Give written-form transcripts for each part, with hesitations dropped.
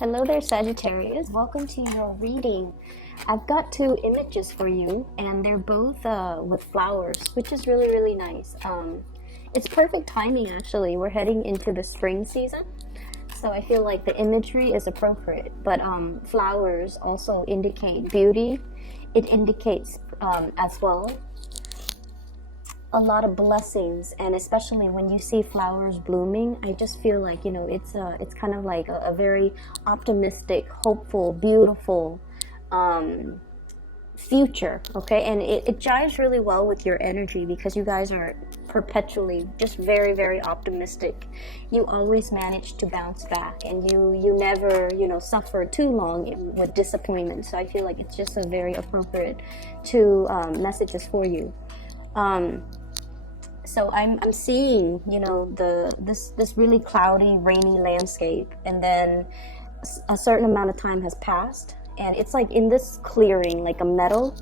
Hello there, Sagittarius. Welcome to your reading. I've got two images for you, and they're both with flowers, which is really, really nice. It's perfect timing, actually. We're heading into the spring season, so I feel like the imagery is appropriate. But flowers also indicate beauty. It indicates as well a lot of blessings, and especially when you see flowers blooming, I just feel like, you know, it's kind of like a very optimistic, hopeful, beautiful future. Okay, and it jives really well with your energy because you guys are perpetually just very, very optimistic. You always manage to bounce back, and you never, you know, suffer too long with disappointment. So I feel like it's just a very appropriate two messages for you. So I'm seeing, you know, this really cloudy, rainy landscape, and then a certain amount of time has passed, and it's like in this clearing, like a meadow,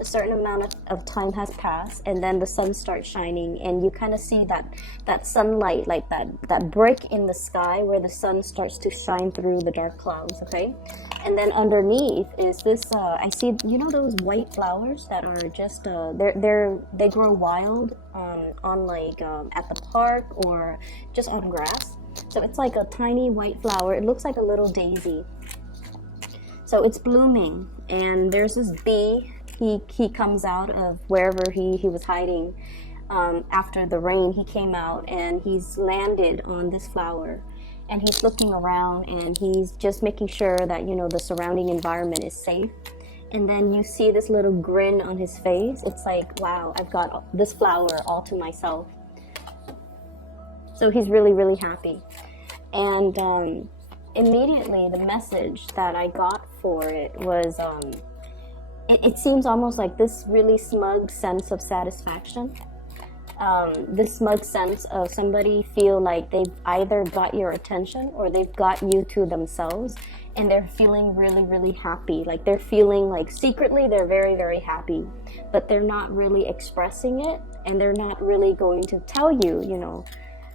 a certain amount of time has passed, and then the sun starts shining, and you kind of see that sunlight, like that break in the sky where the sun starts to shine through the dark clouds. Okay, and then underneath is this I see, you know, those white flowers that are just they grow wild on like at the park or just on grass. So it's like a tiny white flower. It looks like a little daisy. So it's blooming, and there's this bee. He comes out of wherever he was hiding after the rain. He came out and he's landed on this flower, and he's looking around, and he's just making sure that, you know, the surrounding environment is safe. And then you see this little grin on his face. It's like, wow, I've got this flower all to myself. So he's really, really happy. And immediately the message that I got for it was it seems almost like this really smug sense of satisfaction. This smug sense of somebody feel like they've either got your attention or they've got you to themselves, and they're feeling really, really happy. Like they're feeling like secretly they're very, very happy, but they're not really expressing it, and they're not really going to tell you, you know,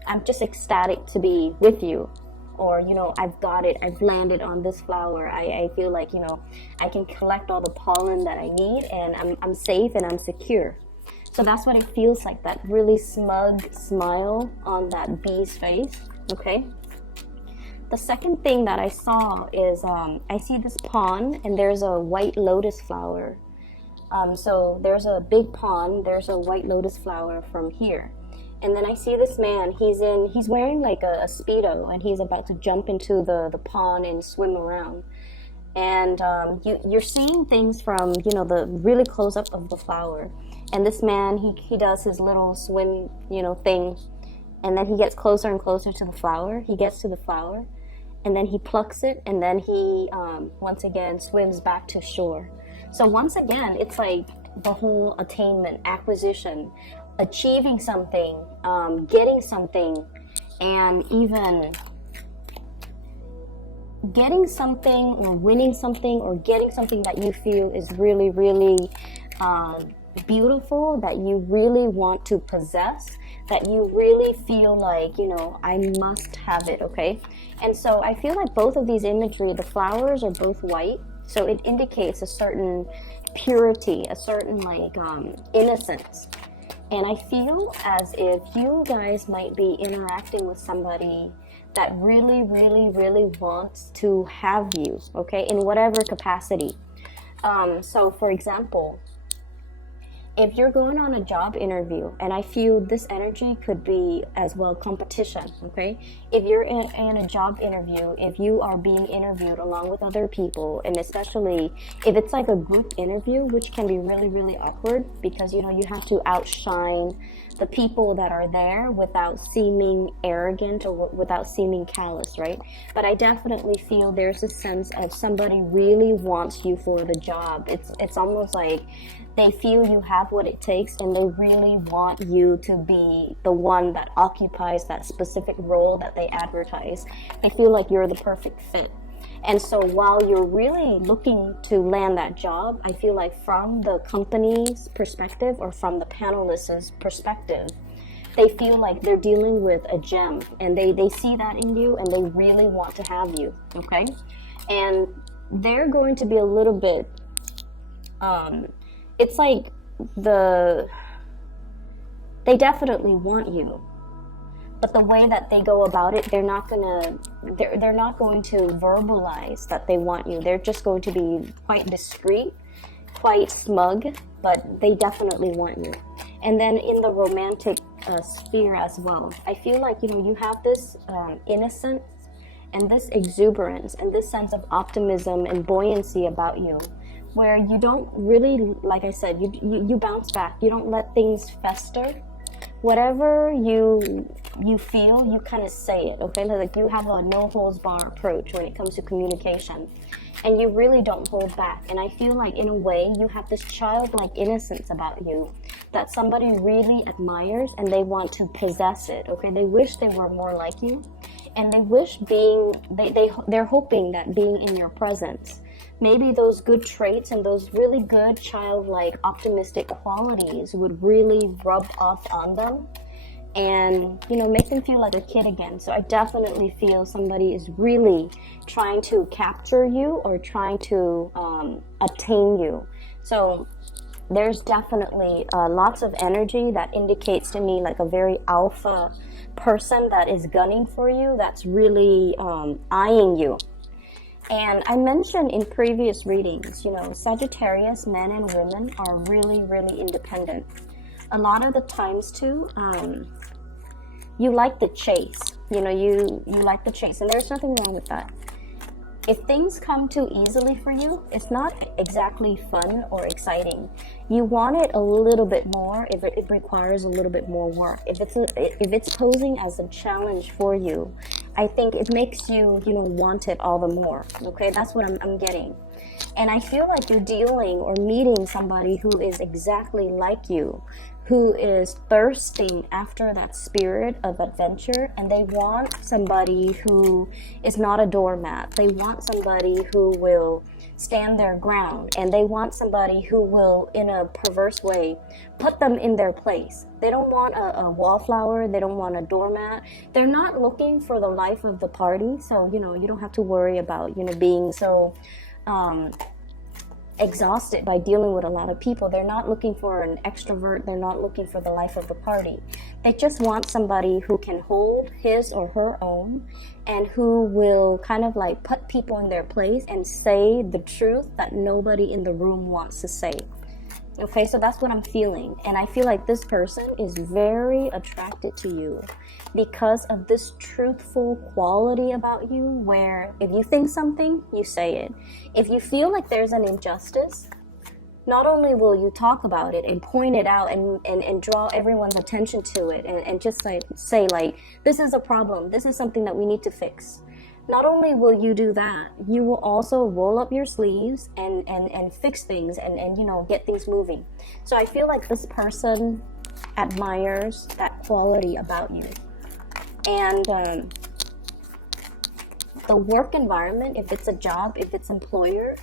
I'm just ecstatic to be with you. Or, you know, I've got it, I've landed on this flower. I feel like, you know, I can collect all the pollen that I need, and I'm safe and I'm secure. So that's what it feels like, that really smug smile on that bee's face. Okay. The second thing that I saw is I see this pond, and there's a white lotus flower. So there's a big pond, there's a white lotus flower from here. And then I see this man, he's wearing like a Speedo, and he's about to jump into the pond and swim around. And you're seeing things from, you know, the really close up of the flower. And this man, he does his little swim, you know, thing. And then he gets closer and closer to the flower. He gets to the flower, and then he plucks it, and then he once again swims back to shore. So once again, it's like the whole attainment, acquisition, achieving something, getting something, and even getting something or winning something or getting something that you feel is really, really beautiful, that you really want to possess, that you really feel like, you know, I must have it. Okay. And so I feel like both of these imagery, the flowers are both white, so it indicates a certain purity, a certain like innocence. And I feel as if you guys might be interacting with somebody that really, really, really wants to have you, okay, in whatever capacity. So for example, if you're going on a job interview, and I feel this energy could be as well competition, okay? If you're in a job interview, if you are being interviewed along with other people, and especially if it's like a group interview, which can be really, really awkward because, you know, you have to outshine the people that are there without seeming arrogant or without seeming callous, right? But I definitely feel there's a sense of somebody really wants you for the job. It's almost like they feel you have what it takes, and they really want you to be the one that occupies that specific role that they advertise. They feel like you're the perfect fit. And so while you're really looking to land that job, I feel like from the company's perspective or from the panelists' perspective, they feel like they're dealing with a gem, and they see that in you, and they really want to have you, okay? And they're going to be a little bit, it's like they definitely want you, but the way that they go about it, they're not going to verbalize that they want you. They're just going to be quite discreet, quite smug, but they definitely want you. And then in the romantic sphere as well, I feel like, you have this innocence and this exuberance and this sense of optimism and buoyancy about you, where you don't really, like I said, you bounce back. You don't let things fester. Whatever you feel, you kind of say it, okay? Like you have a no-holds-barred approach when it comes to communication, and you really don't hold back. And I feel like, in a way, you have this childlike innocence about you that somebody really admires, and they want to possess it, okay? They wish they were more like you, and they wish they're hoping that being in your presence, maybe those good traits and those really good childlike optimistic qualities would really rub off on them and, make them feel like a kid again. So I definitely feel somebody is really trying to capture you or trying to attain you. So there's definitely lots of energy that indicates to me like a very alpha person that is gunning for you, that's really eyeing you. And I mentioned in previous readings, Sagittarius men and women are really, really independent. A lot of the times too, you like the chase. You like the chase, and there's nothing wrong with that. If things come too easily for you, it's not exactly fun or exciting. You want it a little bit more if it requires a little bit more work. If it's posing as a challenge for you, I think it makes you, want it all the more. Okay, that's what I'm getting. And I feel like you're dealing or meeting somebody who is exactly like you, who is thirsting after that spirit of adventure, and they want somebody who is not a doormat. They want somebody who will stand their ground, and they want somebody who will, in a perverse way, put them in their place. They don't want a wallflower. They don't want a doormat. They're not looking for the life of the party, so, you don't have to worry about, being so exhausted by dealing with a lot of people. They're not looking for an extrovert. They're not looking for the life of the party. They just want somebody who can hold his or her own, and who will kind of like put people in their place and say the truth that nobody in the room wants to say. Okay, so that's what I'm feeling. And I feel like this person is very attracted to you because of this truthful quality about you, where if you think something, you say it. If you feel like there's an injustice, not only will you talk about it and point it out and draw everyone's attention to it and just like say like, this is a problem, this is something that we need to fix. Not only will you do that, you will also roll up your sleeves and fix things and get things moving. So I feel like this person admires that quality about you. And the work environment, if it's a job, if it's employer,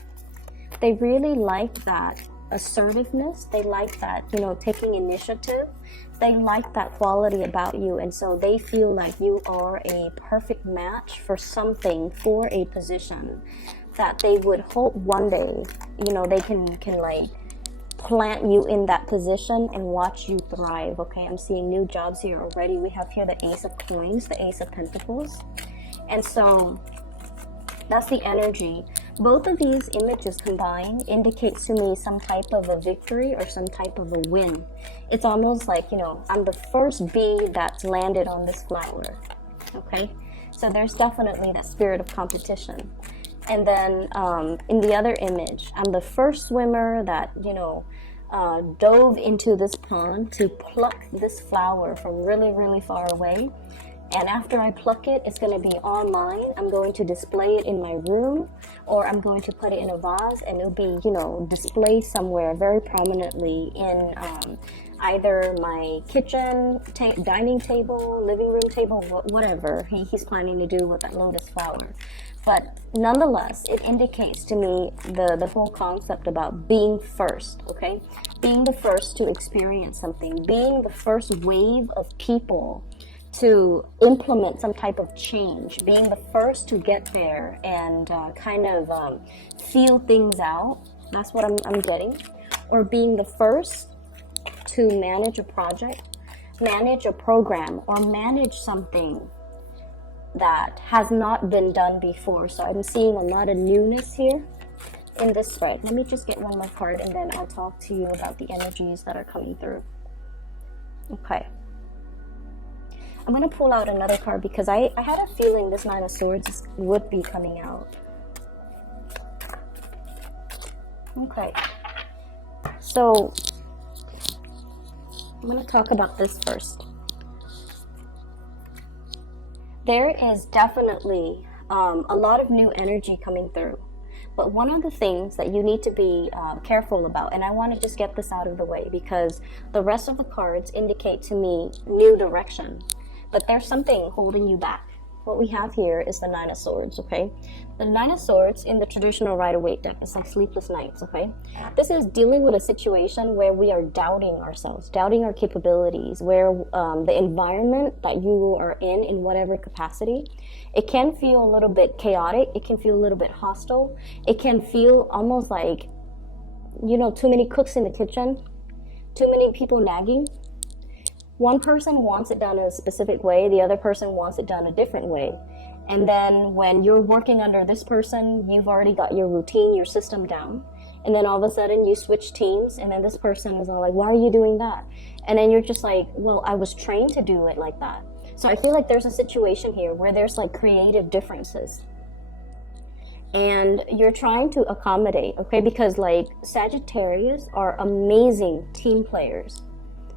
they really like that assertiveness. They like that, taking initiative. They like that quality about you, and so they feel like you are a perfect match for something, for a position that they would hope one day, they can like plant you in that position and watch you thrive. Okay, I'm seeing new jobs here already. We have here the Ace of Coins, the Ace of Pentacles, and so that's the energy. Both of these images combined indicates to me some type of a victory or some type of a win. It's almost like, I'm the first bee that's landed on this flower. Okay, so there's definitely that spirit of competition. And then in the other image, I'm the first swimmer that, dove into this pond to pluck this flower from really, really far away. And after I pluck it, it's going to be all mine. I'm going to display it in my room, or I'm going to put it in a vase, and it'll be, displayed somewhere very prominently in either my kitchen, dining table, living room table, whatever he's planning to do with that lotus flower. But nonetheless, it indicates to me the whole concept about being first, okay? Being the first to experience something, being the first wave of people to implement some type of change, being the first to get there and kind of feel things out. That's what I'm getting. Or being the first to manage a project, manage a program, or manage something that has not been done before. So I'm seeing a lot of newness here in this spread. Let me just get one more card and then I'll talk to you about the energies that are coming through. Okay. I'm going to pull out another card because I had a feeling this Nine of Swords would be coming out. Okay. So, I'm going to talk about this first. There is definitely a lot of new energy coming through. But one of the things that you need to be careful about, and I want to just get this out of the way because the rest of the cards indicate to me new direction. But there's something holding you back. What we have here is the Nine of Swords, okay? The Nine of Swords in the traditional Rider-Waite deck is like sleepless nights, okay? This is dealing with a situation where we are doubting ourselves, doubting our capabilities, where the environment that you are in whatever capacity, it can feel a little bit chaotic, it can feel a little bit hostile, it can feel almost like, you know, too many cooks in the kitchen, too many people nagging. One person wants it done a specific way, the other person wants it done a different way. And then when you're working under this person, you've already got your routine, your system down. And then all of a sudden you switch teams and then this person is all like, why are you doing that? And then you're just like, well, I was trained to do it like that. So I feel like there's a situation here where there's like creative differences. And you're trying to accommodate, okay? Because like Sagittarius are amazing team players.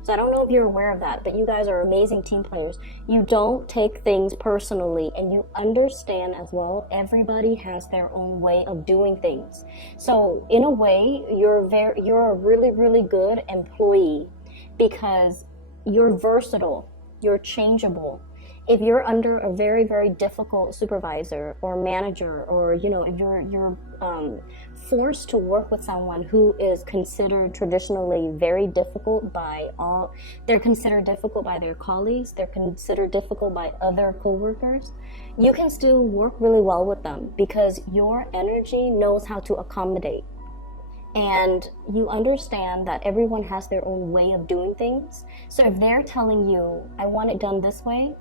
So I don't know if you're aware of that, but you guys are amazing team players. You don't take things personally and you understand as well, everybody has their own way of doing things. So in a way, you're a really, really good employee because you're versatile, you're changeable. If you're under a very, very difficult supervisor or manager, or if you're forced to work with someone who is considered traditionally very difficult they're considered difficult by their colleagues, they're considered difficult by other coworkers, you can still work really well with them because your energy knows how to accommodate. And you understand that everyone has their own way of doing things. So if they're telling you, I want it done this way,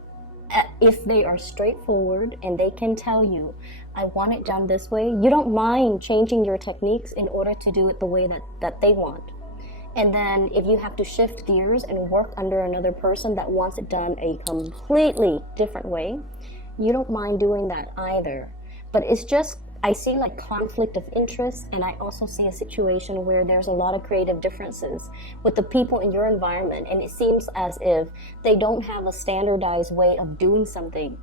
if they are straightforward and they can tell you, I want it done this way, you don't mind changing your techniques in order to do it the way that they want. And then if you have to shift gears and work under another person that wants it done a completely different way, you don't mind doing that either. But it's just, I see like conflict of interest, and I also see a situation where there's a lot of creative differences with the people in your environment, and it seems as if they don't have a standardized way of doing something.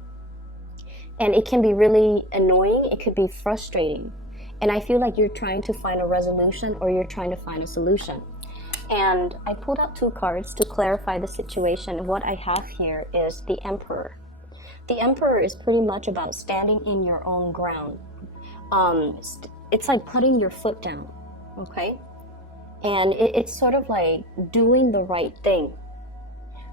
And it can be really annoying, it could be frustrating. And I feel like you're trying to find a resolution or you're trying to find a solution. And I pulled out two cards to clarify the situation. What I have here is the Emperor. The Emperor is pretty much about standing in your own ground. It's like putting your foot down, okay? And it's sort of like doing the right thing,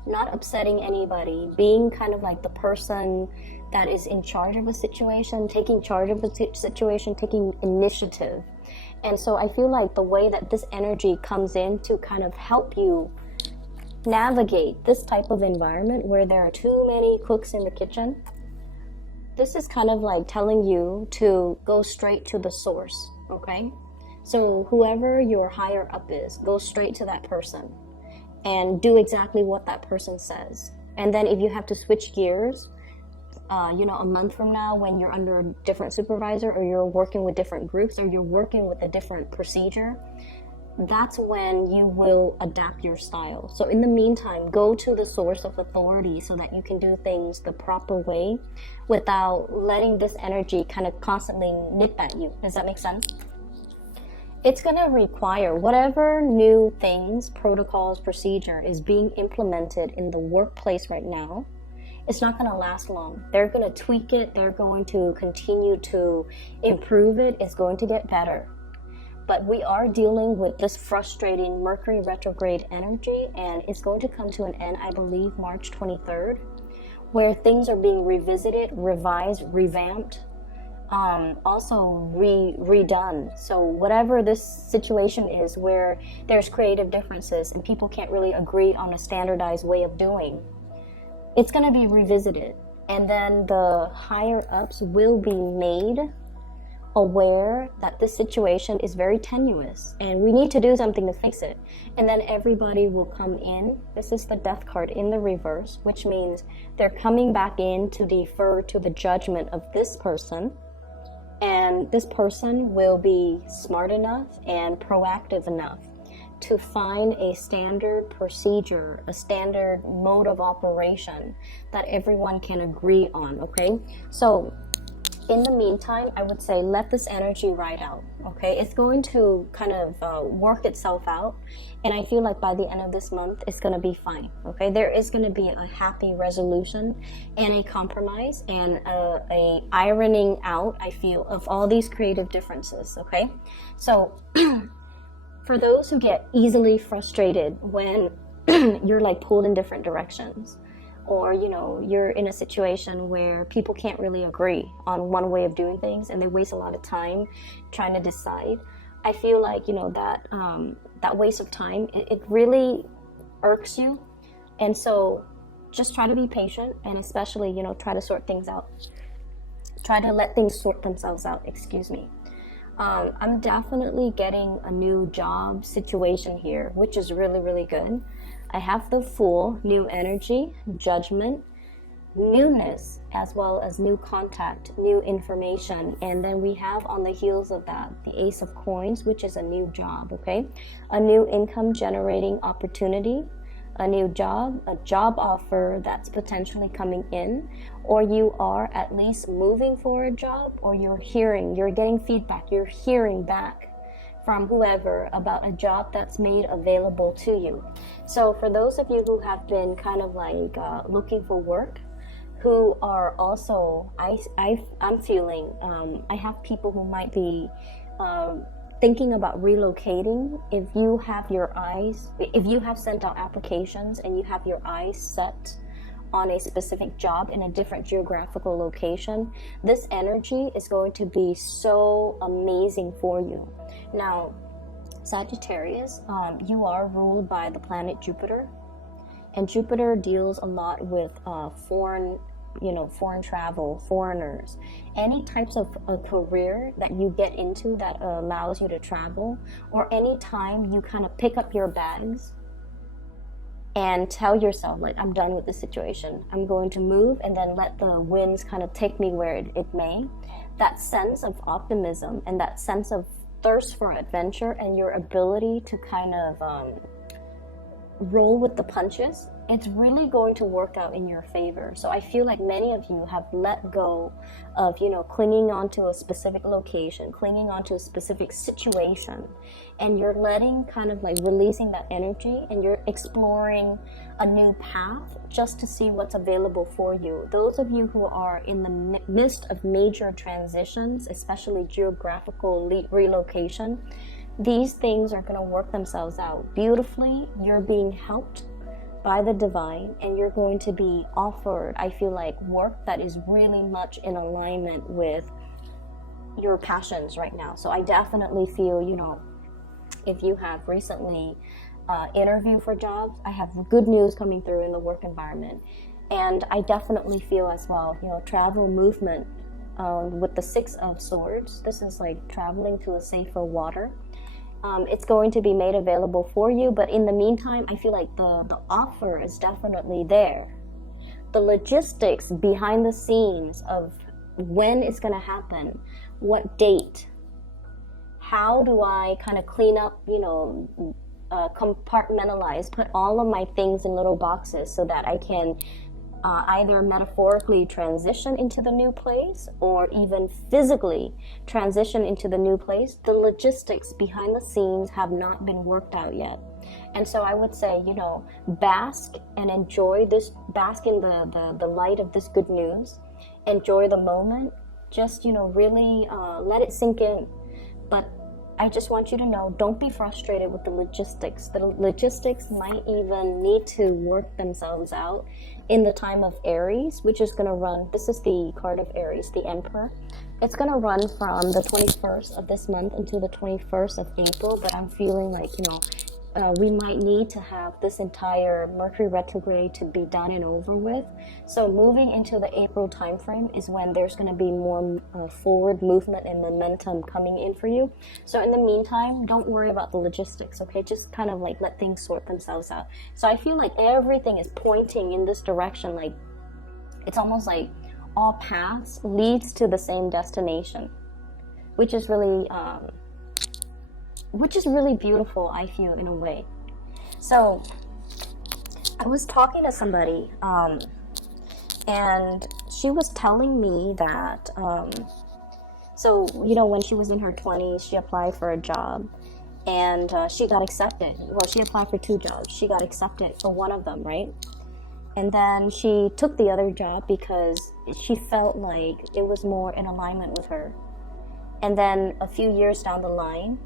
not upsetting anybody, being kind of like the person that is in charge of a situation, taking charge of a situation, taking initiative. And so I feel like the way that this energy comes in to kind of help you navigate this type of environment where there are too many cooks in the kitchen, this is kind of like telling you to go straight to the source, okay? So whoever your higher up is, go straight to that person and do exactly what that person says. And then if you have to switch gears, a month from now when you're under a different supervisor or you're working with different groups or you're working with a different procedure, that's when you will adapt your style. So in the meantime, go to the source of authority so that you can do things the proper way without letting this energy kind of constantly nip at you. Does that make sense? It's going to require whatever new things, protocols, procedure is being implemented in the workplace right now. It's not going to last long. They're going to tweak it. They're going to continue to improve it. It's going to get better. But we are dealing with this frustrating Mercury retrograde energy, and it's going to come to an end, I believe, March 23rd, where things are being revisited, revised, revamped, also redone. So whatever this situation is where there's creative differences and people can't really agree on a standardized way of doing, it's going to be revisited. And then the higher ups will be made aware that this situation is very tenuous and we need to do something to fix it. And then everybody will come in. This is the death card in the reverse, which means they're coming back in to defer to the judgment of this person. And this person will be smart enough and proactive enough to find a standard procedure, a standard mode of operation that everyone can agree on, okay? So in the meantime, I would say let this energy ride out, okay? It's going to kind of work itself out. And I feel like by the end of this month, it's going to be fine, okay? There is going to be a happy resolution and a compromise and a ironing out, I feel, of all these creative differences, okay? So for those who get easily frustrated when you're like pulled in different directions, or you know you're in a situation where people can't really agree on one way of doing things and they waste a lot of time trying to decide, I feel like that waste of time, it really irks you. And so just try to be patient, and especially try to sort things out, try to let things sort themselves out, excuse me. I'm definitely getting a new job situation here, which is really, really good. I have the Fool, new energy, judgment, newness, as well as new contact, new information. And then we have on the heels of that, the Ace of Coins, which is a new job, okay? A new income generating opportunity, a new job, a job offer that's potentially coming in, or you are at least moving for a job, or you're getting feedback, you're hearing back from whoever about a job that's made available to you. So for those of you who have been kind of like looking for work, who are also, I'm feeling, I have people who might be thinking about relocating. If you have sent out applications and you have your eyes set on a specific job in a different geographical location, this energy is going to be so amazing for you. Now, Sagittarius, you are ruled by the planet Jupiter, and Jupiter deals a lot with foreign travel, foreigners, any types of a career that you get into that allows you to travel, or any time you kind of pick up your bags and tell yourself, like, I'm done with this situation, I'm going to move, and then let the winds kind of take me where it may. That sense of optimism and that sense of thirst for adventure and your ability to kind of roll with the punches, it's really going to work out in your favor. So I feel like many of you have let go of, clinging onto a specific location, clinging onto a specific situation, and you're letting kind of like releasing that energy, and you're exploring a new path just to see what's available for you. Those of you who are in the midst of major transitions, especially geographical relocation, these things are going to work themselves out beautifully. You're being helped by the divine, and you're going to be offered, I feel like, work that is really much in alignment with your passions right now. So I definitely feel, if you have recently interviewed for jobs, I have good news coming through in the work environment. And I definitely feel as well, travel, movement, with the Six of Swords. This is like traveling to a safer water. It's going to be made available for you, but in the meantime, I feel like the offer is definitely there. The logistics behind the scenes of when it's going to happen, what date, how do I kind of clean up, compartmentalize, put all of my things in little boxes so that I can either metaphorically transition into the new place or even physically transition into the new place. The logistics behind the scenes have not been worked out yet. And so I would say, bask and enjoy this, bask in the light of this good news, enjoy the moment, just, really let it sink in. But I just want you to know, don't be frustrated with the logistics. The logistics might even need to work themselves out in the time of Aries, which is going to run, this is the card of Aries, the Emperor. It's going to run from the 21st of this month until the 21st of April, but I'm feeling like, we might need to have this entire Mercury retrograde to be done and over with. So moving into the April timeframe is when there's going to be more forward movement and momentum coming in for you. So in the meantime, don't worry about the logistics, okay? Just kind of like let things sort themselves out. So I feel like everything is pointing in this direction. Like it's almost like all paths leads to the same destination, which is really beautiful, I feel, in a way. So I was talking to somebody and she was telling me that when she was in her 20s, she applied for a job and she got accepted. Well, she applied for 2 jobs. She got accepted for one of them, right? And then she took the other job because she felt like it was more in alignment with her. And then a few years down the line,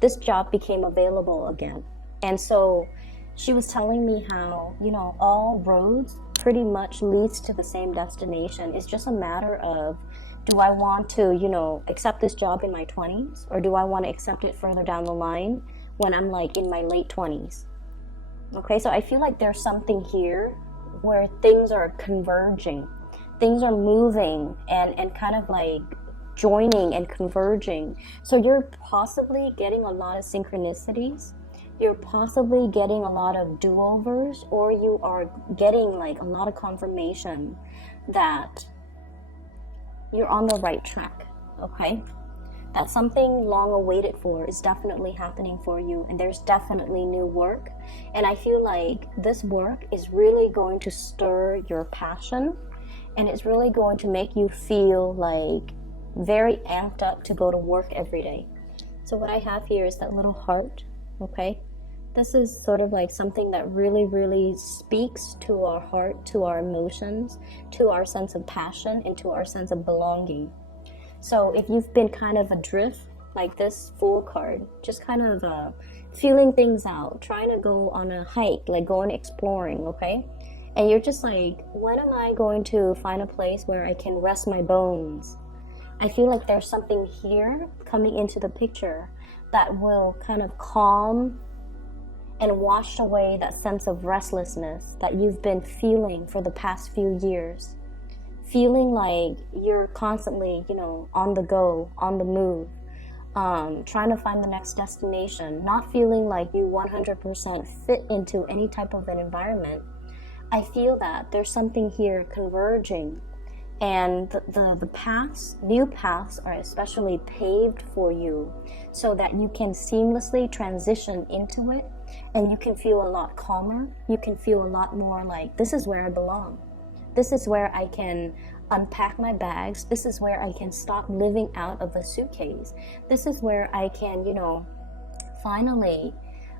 this job became available again. And so she was telling me how, all roads pretty much leads to the same destination. It's just a matter of, do I want to, accept this job in my 20s, or do I want to accept it further down the line when I'm like in my late 20s? Okay, so I feel like there's something here where things are converging. Things are moving and kind of like joining and converging. So you're possibly getting a lot of synchronicities. You're possibly getting a lot of do-overs, or you are getting like a lot of confirmation that you're on the right track, okay? That something long awaited for is definitely happening for you, and there's definitely new work. And I feel like this work is really going to stir your passion, and it's really going to make you feel like very amped up to go to work every day. So what I have here is that little heart, okay? This is sort of like something that really, really speaks to our heart, to our emotions, to our sense of passion, and to our sense of belonging. So if you've been kind of adrift, like this Fool card, just kind of feeling things out, trying to go on a hike, like going exploring, okay? And you're just like, when am I going to find a place where I can rest my bones? I feel like there's something here coming into the picture that will kind of calm and wash away that sense of restlessness that you've been feeling for the past few years. Feeling like you're constantly, on the go, on the move, trying to find the next destination, not feeling like you 100% fit into any type of an environment. I feel that there's something here converging, and the paths, new paths, are especially paved for you so that you can seamlessly transition into it, and you can feel a lot calmer. You can feel a lot more like, this is where I belong. This is where I can unpack my bags. This is where I can stop living out of a suitcase. This is where I can, finally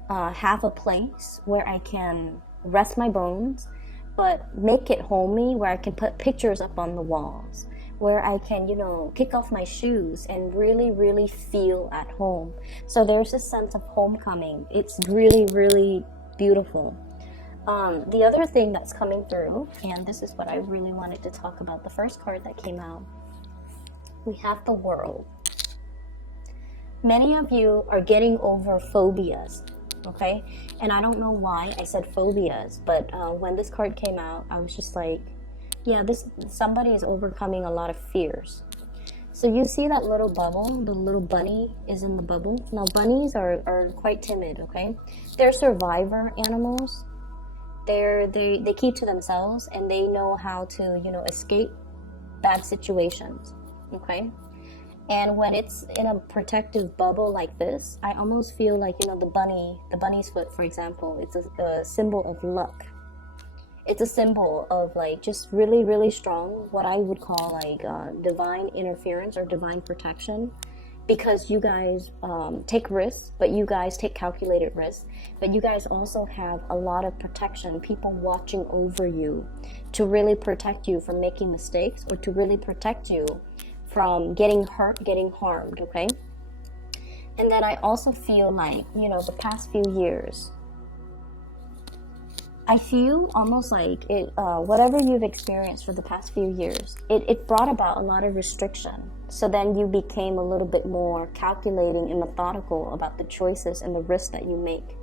have a place where I can rest my bones, but make it homey, where I can put pictures up on the walls, where I can, kick off my shoes and really, really feel at home. So there's this sense of homecoming. It's really, really beautiful. The other thing that's coming through, and this is what I really wanted to talk about, the first card that came out, we have the World. Many of you are getting over phobias, okay? And I don't know why I said phobias, but when this card came out, I was just like, yeah, somebody is overcoming a lot of fears. So you see that little bubble, the little bunny is in the bubble. Now bunnies are quite timid, okay? They're survivor animals. They keep to themselves, and they know how to escape bad situations, okay? And when it's in a protective bubble like this, I almost feel like the bunny's foot, for example, it's a symbol of luck. It's a symbol of like just really, really strong, what I would call like divine interference or divine protection. Because you guys take risks, but you guys take calculated risks, but you guys also have a lot of protection, people watching over you to really protect you from making mistakes, or to really protect you from getting hurt, getting harmed, okay? And then I also feel like, you know, the past few years, I feel almost like it, whatever you've experienced for the past few years, it brought about a lot of restriction. So then you became a little bit more calculating and methodical about the choices and the risks that you make.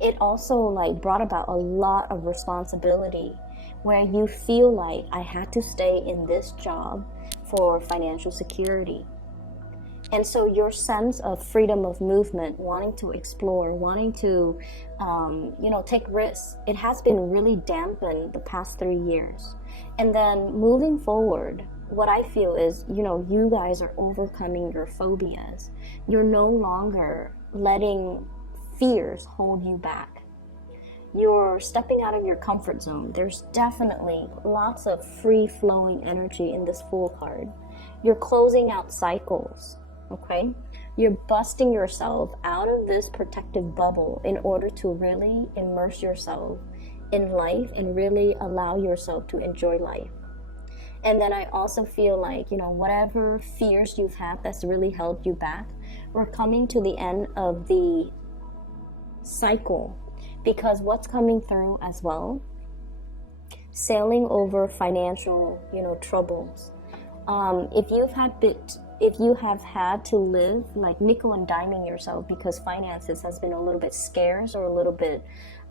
It also like brought about a lot of responsibility where you feel like I had to stay in this job for financial security. And so your sense of freedom of movement, wanting to explore, wanting to, you know, take risks, it has been really dampened the past 3 years. And then moving forward, what I feel is, you know, you guys are overcoming your phobias. You're no longer letting fears hold you back. You're stepping out of your comfort zone. There's definitely lots of free-flowing energy in this Fool card. You're closing out cycles. Okay, you're busting yourself out of this protective bubble in order to really immerse yourself in life and really allow yourself to enjoy life. And then I also feel like, you know, whatever fears you've had that's really held you back, we're coming to the end of the cycle, because what's coming through as well, sailing over financial, you know, troubles. If you have had to live like nickel and diming yourself because finances has been a little bit scarce or a little bit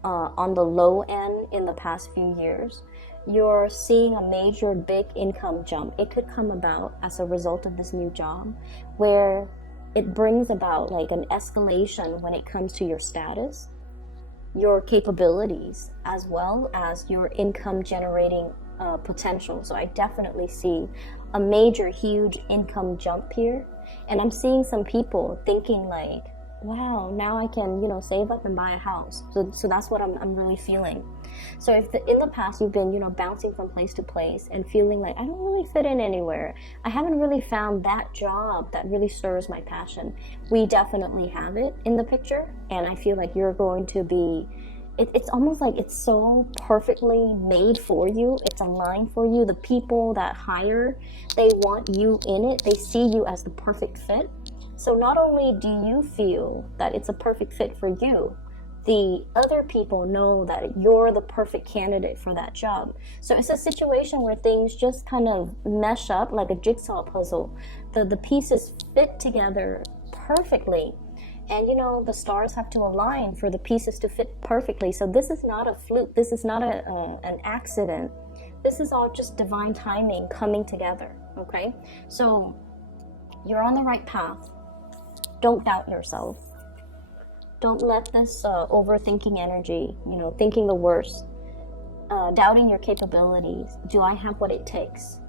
on the low end in the past few years, you're seeing a major big income jump. It could come about as a result of this new job where it brings about like an escalation when it comes to your status, your capabilities, as well as your income generating potential. So I definitely see a major, huge income jump here. And I'm seeing some people thinking like, wow, now I can, you know, save up and buy a house. So that's what I'm really feeling. So if in the past you've been, you know, bouncing from place to place and feeling like I don't really fit in anywhere, I haven't really found that job that really serves my passion, we definitely have it in the picture. And I feel like you're going to be, it's almost like it's so perfectly made for you. It's aligned for you. The people that hire, they want you in it. They see you as the perfect fit. So not only do you feel that it's a perfect fit for you, the other people know that you're the perfect candidate for that job. So it's a situation where things just kind of mesh up like a jigsaw puzzle. The pieces fit together perfectly. And, you know, the stars have to align for the pieces to fit perfectly. So this is not a fluke. This is not an accident. This is all just divine timing coming together, okay? So you're on the right path. Don't doubt yourself. Don't let this overthinking energy, you know, thinking the worst, doubting your capabilities. Do I have what it takes?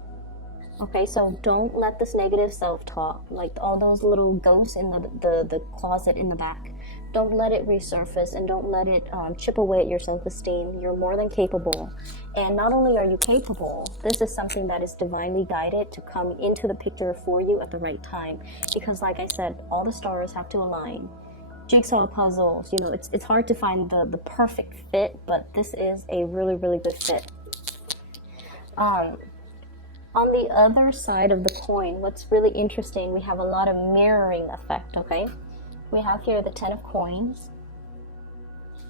Okay, so don't let this negative self-talk, like all those little ghosts in the closet in the back, don't let it resurface, and don't let it chip away at your self-esteem. You're more than capable. And not only are you capable, this is something that is divinely guided to come into the picture for you at the right time. Because like I said, all the stars have to align. Jigsaw puzzles, you know, it's hard to find the perfect fit, but this is a really, really good fit. On the other side of the coin, what's really interesting, we have a lot of mirroring effect, okay? We have here the 10 of coins,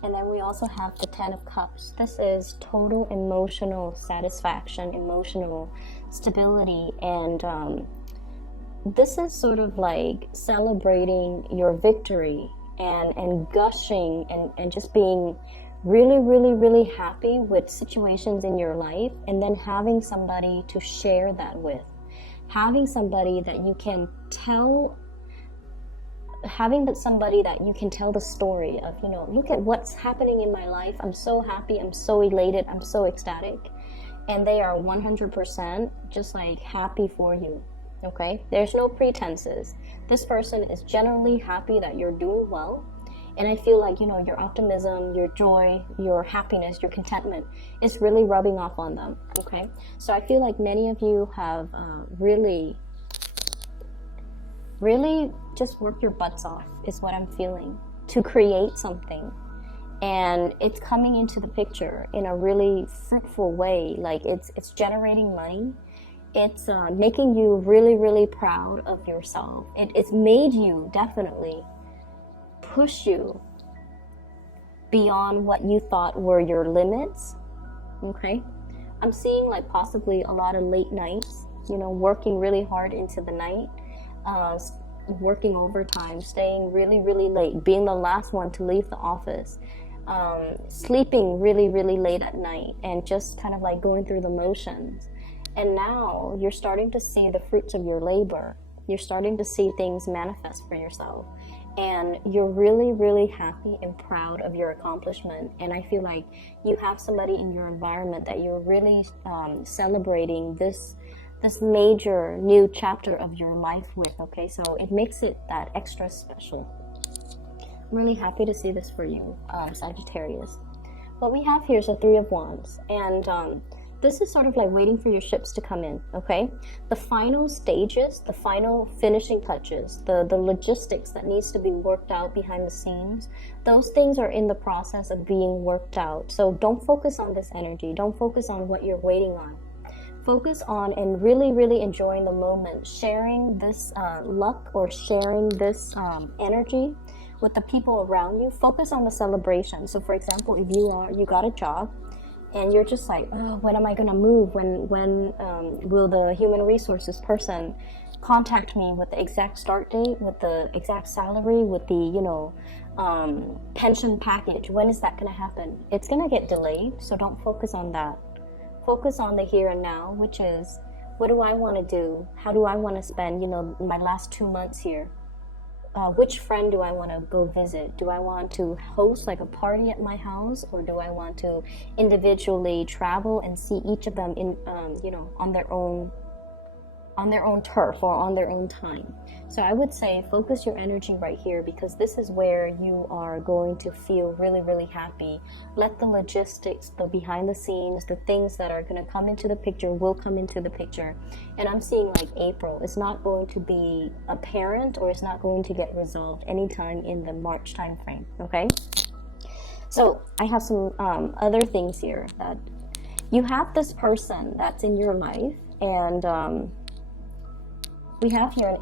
and then we also have the 10 of cups. This is total emotional satisfaction, emotional stability, and this is sort of like celebrating your victory and gushing and just being really, really, really happy with situations in your life, and then having somebody to share that with, having somebody that you can tell, the story of, you know, look at what's happening in my life. I'm so happy, I'm so elated, I'm so ecstatic, and they are 100% just like happy for you. Okay, there's no pretenses. This person is generally happy that you're doing well. And I feel like, you know, your optimism, your joy, your happiness, your contentment is really rubbing off on them, okay? So I feel like many of you have really just worked your butts off, is what I'm feeling, to create something. And it's coming into the picture in a really fruitful way. Like it's generating money. It's making you really, really proud of yourself. It's made you definitely push you beyond what you thought were your limits. Okay, I'm seeing like possibly a lot of late nights, you know, working really hard into the night, working overtime, staying really, really late, being the last one to leave the office, sleeping really, really late at night, and just kind of like going through the motions. And now you're starting to see the fruits of your labor. You're starting to see things manifest for yourself. And you're really, really happy and proud of your accomplishment. And I feel like you have somebody in your environment that you're really celebrating this major new chapter of your life with, okay? So it makes it that extra special. I'm really happy to see this for you, Sagittarius. What we have here is a Three of Wands. And this is sort of like waiting for your ships to come in, okay? The final stages, the final finishing touches, the logistics that needs to be worked out behind the scenes, those things are in the process of being worked out. So don't focus on this energy. Don't focus on what you're waiting on. Focus on and really, really enjoying the moment, sharing this luck or sharing this energy with the people around you. Focus on the celebration. So for example, if you got a job, and you're just like, oh, when am I gonna move? When will the human resources person contact me with the exact start date, with the exact salary, with the pension package? When is that gonna happen? It's gonna get delayed, so don't focus on that. Focus on the here and now, which is, what do I want to do? How do I want to spend my last 2 months here? Which friend do I want to go visit? Do I want to host like a party at my house, or do I want to individually travel and see each of them in on their own turf or on their own time? So I would say focus your energy right here, because this is where you are going to feel really, really happy. Let the logistics, the behind the scenes, the things that are going to come into the picture will come into the picture. And I'm seeing like April. It's not going to be apparent, or it's not going to get resolved anytime in the March time frame, okay? So I have some other things here. That you have this person that's in your life, and we have here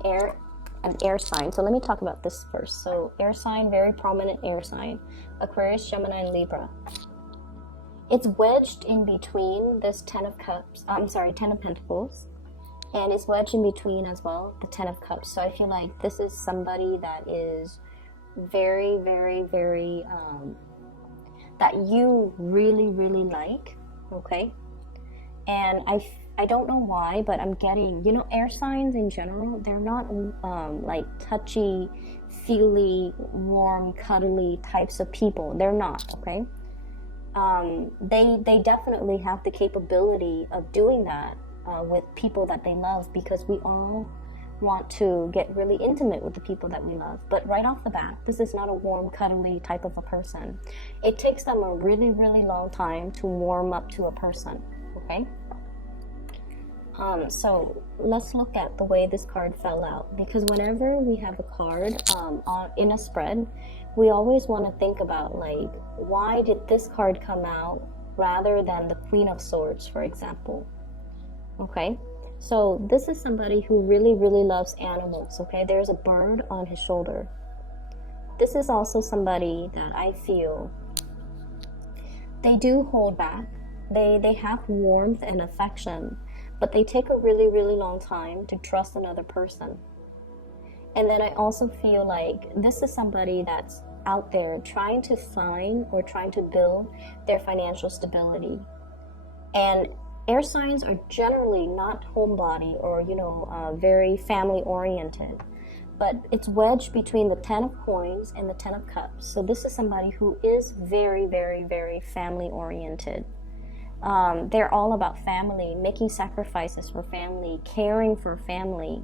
an air sign. So let me talk about this first. So air sign, very prominent air sign, Aquarius, Gemini, and Libra. It's wedged in between this Ten of Pentacles, and it's wedged in between as well, the Ten of Cups. So I feel like this is somebody that is very, very, very, that you really, really like, okay? And I don't know why, but I'm getting, air signs in general, they're not like touchy, feely, warm, cuddly types of people. They're not, okay? They definitely have the capability of doing that with people that they love, because we all want to get really intimate with the people that we love. But right off the bat, this is not a warm, cuddly type of a person. It takes them a really, really long time to warm up to a person, okay? So let's look at the way this card fell out, because whenever we have a card in a spread, we always want to think about, like, why did this card come out rather than the Queen of Swords, for example? Okay, so this is somebody who really, really loves animals, okay? There's a bird on his shoulder. This is also somebody that I feel they do hold back. They have warmth and affection, but they take a really, really long time to trust another person. And then I also feel like this is somebody that's out there trying to find or trying to build their financial stability. And air signs are generally not homebody or, very family oriented, but it's wedged between the Ten of Coins and the Ten of Cups. So this is somebody who is very, very, very family oriented. They're all about family, making sacrifices for family, caring for family,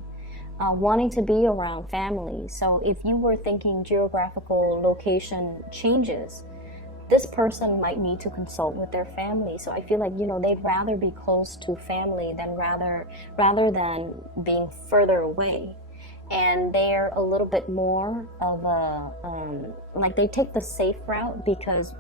wanting to be around family. So if you were thinking geographical location changes, this person might need to consult with their family. So I feel like, they'd rather be close to family than rather than being further away. And they're a little bit more of a, like they take the safe route, because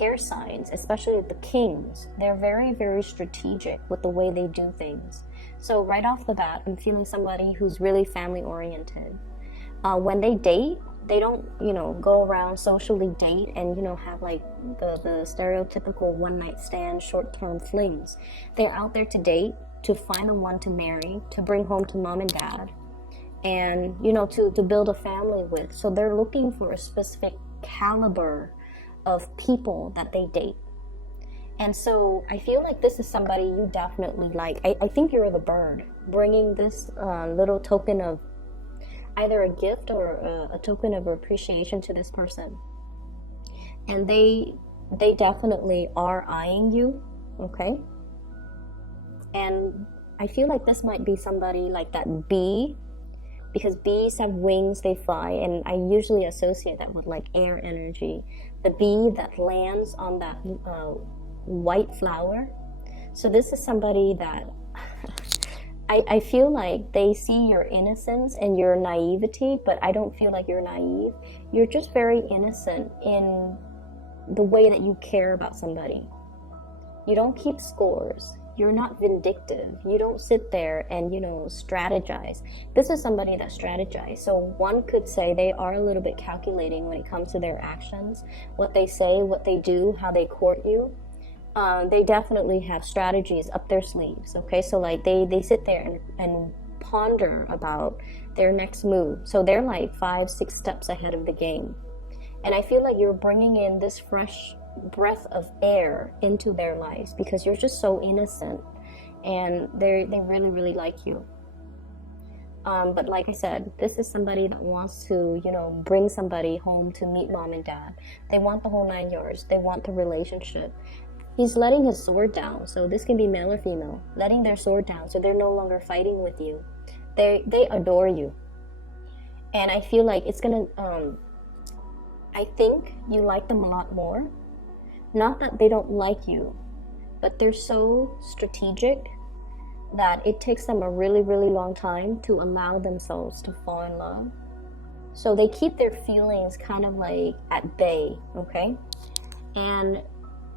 air signs, especially the kings, they're very, very strategic with the way they do things. So right off the bat, I'm feeling somebody who's really family oriented. When they date, they don't, go around socially date and, have like the stereotypical one night stand, short term flings. They're out there to date, to find the one to marry, to bring home to mom and dad, and, to build a family with. So they're looking for a specific caliber of people that they date. And so I feel like this is somebody you definitely like. I think you're the bird bringing this little token of either a gift or a token of appreciation to this person. And they definitely are eyeing you, okay? And I feel like this might be somebody like that bee, because bees have wings, they fly, and I usually associate that with like air energy. The bee that lands on that white flower. So this is somebody that I feel like they see your innocence and your naivety, but I don't feel like you're naive. You're just very innocent in the way that you care about somebody. You don't keep scores. You're not vindictive. You don't sit there and, strategize. This is somebody that strategizes. So one could say they are a little bit calculating when it comes to their actions, what they say, what they do, how they court you. They definitely have strategies up their sleeves, okay? So like they sit there and ponder about their next move. So they're like 5-6 steps ahead of the game. And I feel like you're bringing in this fresh breath of air into their lives because you're just so innocent, and they really, really like you. But like I said, this is somebody that wants to, bring somebody home to meet mom and dad. They want the whole 9 yards. They want the relationship. He's letting his sword down, so this can be male or female, letting their sword down so they're no longer fighting with you. They adore you. And I feel like it's gonna, I think you like them a lot more. Not that they don't like you, but they're so strategic that it takes them a really, really long time to allow themselves to fall in love. So they keep their feelings kind of like at bay, okay? And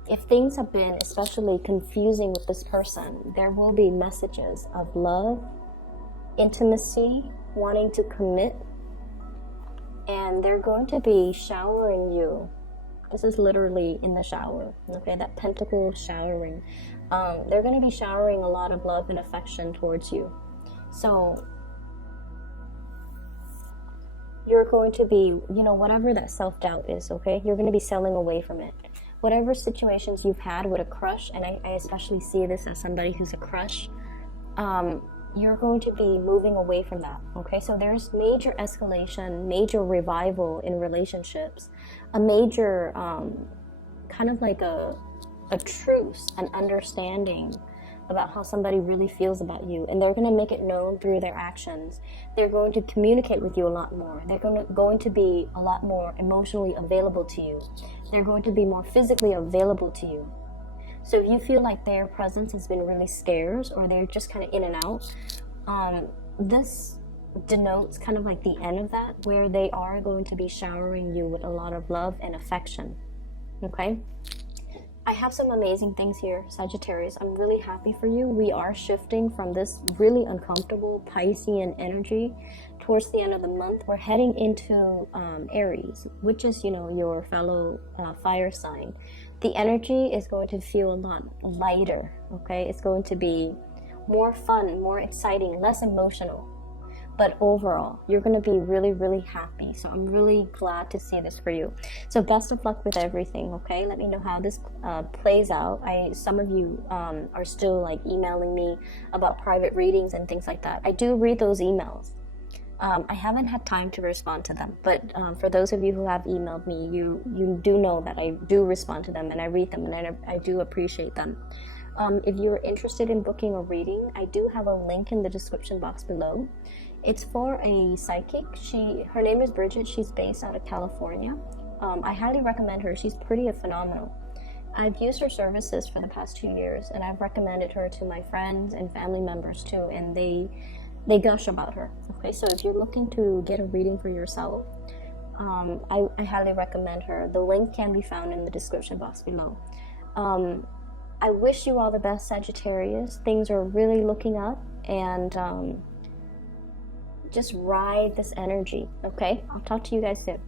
if things have been especially confusing with this person, there will be messages of love, intimacy, wanting to commit, and they're going to be showering you. This is literally in the shower, okay? That pentacle showering. They're going to be showering a lot of love and affection towards you. So you're going to be, whatever that self-doubt is, okay? You're going to be selling away from it. Whatever situations you've had with a crush, and I especially see this as somebody who's a crush, you're going to be moving away from that, okay? So there's major escalation, major revival in relationships, a major kind of like a truce, an understanding about how somebody really feels about you, and they're going to make it known through their actions. They're going to communicate with you a lot more. They're going to be a lot more emotionally available to you. They're going to be more physically available to you. So if you feel like their presence has been really scarce, or they're just kind of in and out, this denotes kind of like the end of that, where they are going to be showering you with a lot of love and affection, okay? I have some amazing things here, Sagittarius. I'm really happy for you. We are shifting from this really uncomfortable Piscean energy towards the end of the month. We're heading into Aries, which is, your fellow fire sign. The energy is going to feel a lot lighter, okay? It's going to be more fun, more exciting, less emotional. But overall, you're going to be really, really happy. So I'm really glad to see this for you. So best of luck with everything, okay? Let me know how this plays out. Some of you are still like emailing me about private readings and things like that. I do read those emails. I haven't had time to respond to them, but for those of you who have emailed me, you do know that I do respond to them and I read them, and I do appreciate them. If you're interested in booking a reading, I do have a link in the description box below. It's for a psychic. Her name is Bridget. She's based out of California. I highly recommend her. She's pretty phenomenal. I've used her services for the past 2 years, and I've recommended her to my friends and family members too, and they gush about her. Okay, so if you're looking to get a reading for yourself, I highly recommend her. The link can be found in the description box below. I wish you all the best, Sagittarius. Things are really looking up, and just ride this energy, okay? I'll talk to you guys soon.